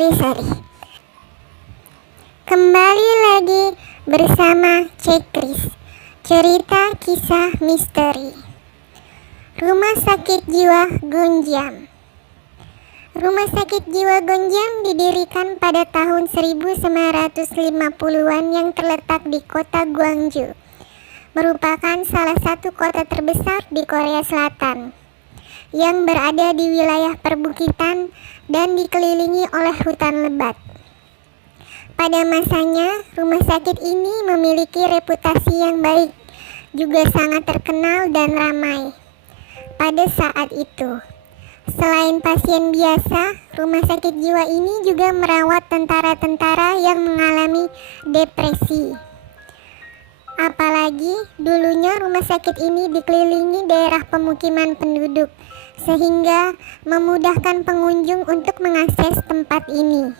Sari-Sari. Kembali lagi bersama Cekris, cerita kisah misteri. Rumah Sakit Jiwa Gonjiam. Rumah Sakit Jiwa Gonjiam didirikan pada tahun 1950-an yang terletak di kota Gwangju, merupakan salah satu kota terbesar di Korea Selatan yang berada di wilayah perbukitan dan dikelilingi oleh hutan lebat. Pada masanya, rumah sakit ini memiliki reputasi yang baik, juga sangat terkenal dan ramai. Pada saat itu, selain pasien biasa, rumah sakit jiwa ini juga merawat tentara-tentara yang mengalami depresi. Apalagi dulunya rumah sakit ini dikelilingi daerah pemukiman penduduk, sehingga memudahkan pengunjung untuk mengakses tempat ini.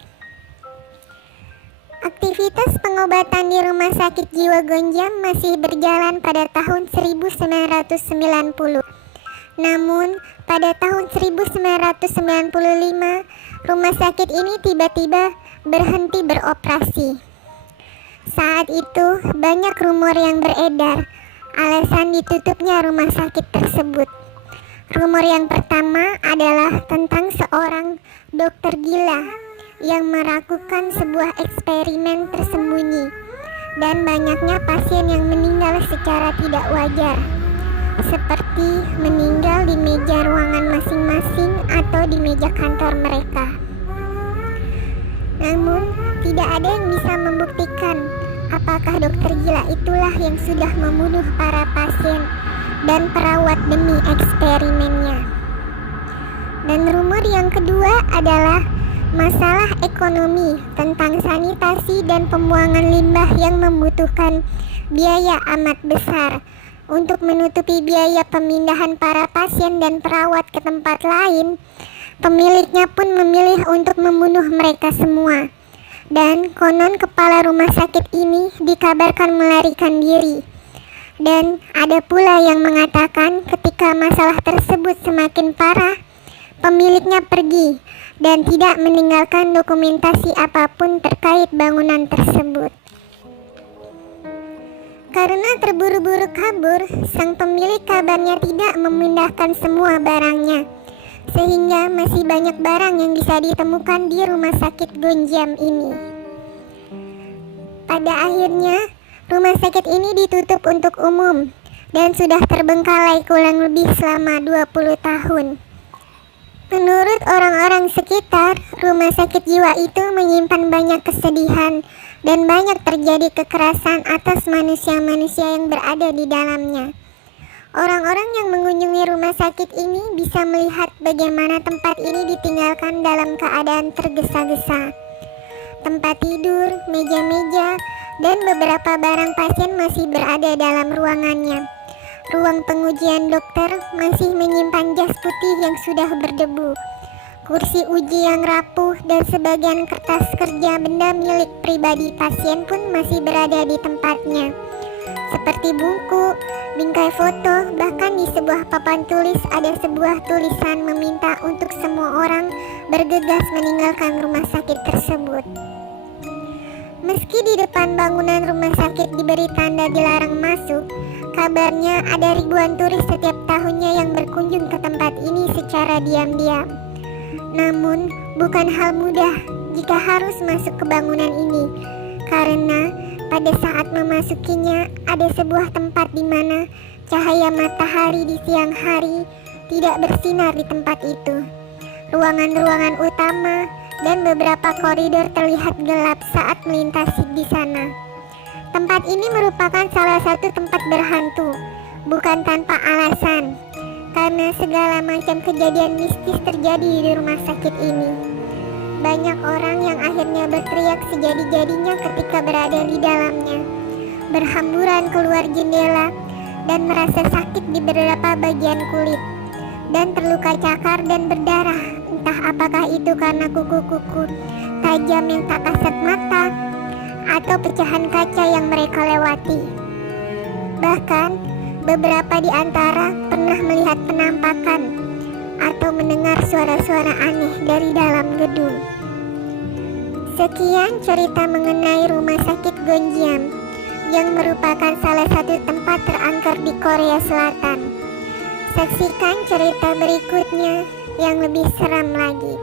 Aktivitas pengobatan di Rumah Sakit Jiwa Gonjiam masih berjalan pada tahun 1990. Namun, pada tahun 1995, rumah sakit ini tiba-tiba berhenti beroperasi. Saat itu, banyak rumor yang beredar alasan ditutupnya rumah sakit tersebut. Rumor yang pertama adalah tentang seorang dokter gila yang melakukan sebuah eksperimen tersembunyi dan banyaknya pasien yang meninggal secara tidak wajar, seperti meninggal di meja ruangan masing-masing atau di meja kantor mereka. Namun, tidak ada yang bisa membuktikan apakah dokter gila itulah yang sudah membunuh para pasien dan perawat demi eksperimennya. Dan rumor yang kedua adalah masalah ekonomi tentang sanitasi dan pembuangan limbah yang membutuhkan biaya amat besar. Untuk menutupi biaya pemindahan para pasien dan perawat ke tempat lain, pemiliknya pun memilih untuk membunuh mereka semua. Dan konon kepala rumah sakit ini dikabarkan melarikan diri. Dan ada pula yang mengatakan ketika masalah tersebut semakin parah, pemiliknya pergi dan tidak meninggalkan dokumentasi apapun terkait bangunan tersebut. Karena terburu-buru kabur, sang pemilik kabarnya tidak memindahkan semua barangnya, sehingga masih banyak barang yang bisa ditemukan di rumah sakit Gonjiam ini. Pada akhirnya, rumah sakit ini ditutup untuk umum dan sudah terbengkalai kurang lebih selama 20 tahun. Menurut orang-orang sekitar, rumah sakit jiwa itu menyimpan banyak kesedihan dan banyak terjadi kekerasan atas manusia-manusia yang berada di dalamnya. Orang-orang yang mengunjungi rumah sakit ini bisa melihat bagaimana tempat ini ditinggalkan dalam keadaan tergesa-gesa. Tempat tidur, meja-meja, dan beberapa barang pasien masih berada dalam ruangannya. Ruang pengujian dokter masih menyimpan jas putih yang sudah berdebu. Kursi uji yang rapuh dan sebagian kertas kerja benda milik pribadi pasien pun masih berada di tempatnya. Seperti buku, bingkai foto, bahkan di sebuah papan tulis ada sebuah tulisan meminta untuk semua orang bergegas meninggalkan rumah sakit tersebut. Meski di depan bangunan rumah sakit diberi tanda dilarang masuk, kabarnya ada ribuan turis setiap tahunnya yang berkunjung ke tempat ini secara diam-diam. Namun, bukan hal mudah jika harus masuk ke bangunan ini, karena pada saat memasukinya ada sebuah tempat di mana cahaya matahari di siang hari tidak bersinar di tempat itu. Ruangan-ruangan utama dan beberapa koridor terlihat gelap saat melintasi di sana. Tempat ini merupakan salah satu tempat berhantu, bukan tanpa alasan, karena segala macam kejadian mistis terjadi di rumah sakit ini. Banyak orang yang akhirnya berteriak sejadi-jadinya ketika berada di dalamnya, berhamburan keluar jendela, dan merasa sakit di beberapa bagian kulit, dan terluka cakar dan berdarah. Entah apakah itu karena kuku-kuku tajam yang tak kasat mata, atau pecahan kaca yang mereka lewati. Bahkan, beberapa di antara pernah melihat penampakan atau mendengar suara-suara aneh dari dalam gedung. Sekian cerita mengenai Rumah Sakit Gonjiam yang merupakan salah satu tempat terangker di Korea Selatan. Saksikan cerita berikutnya yang lebih seram lagi.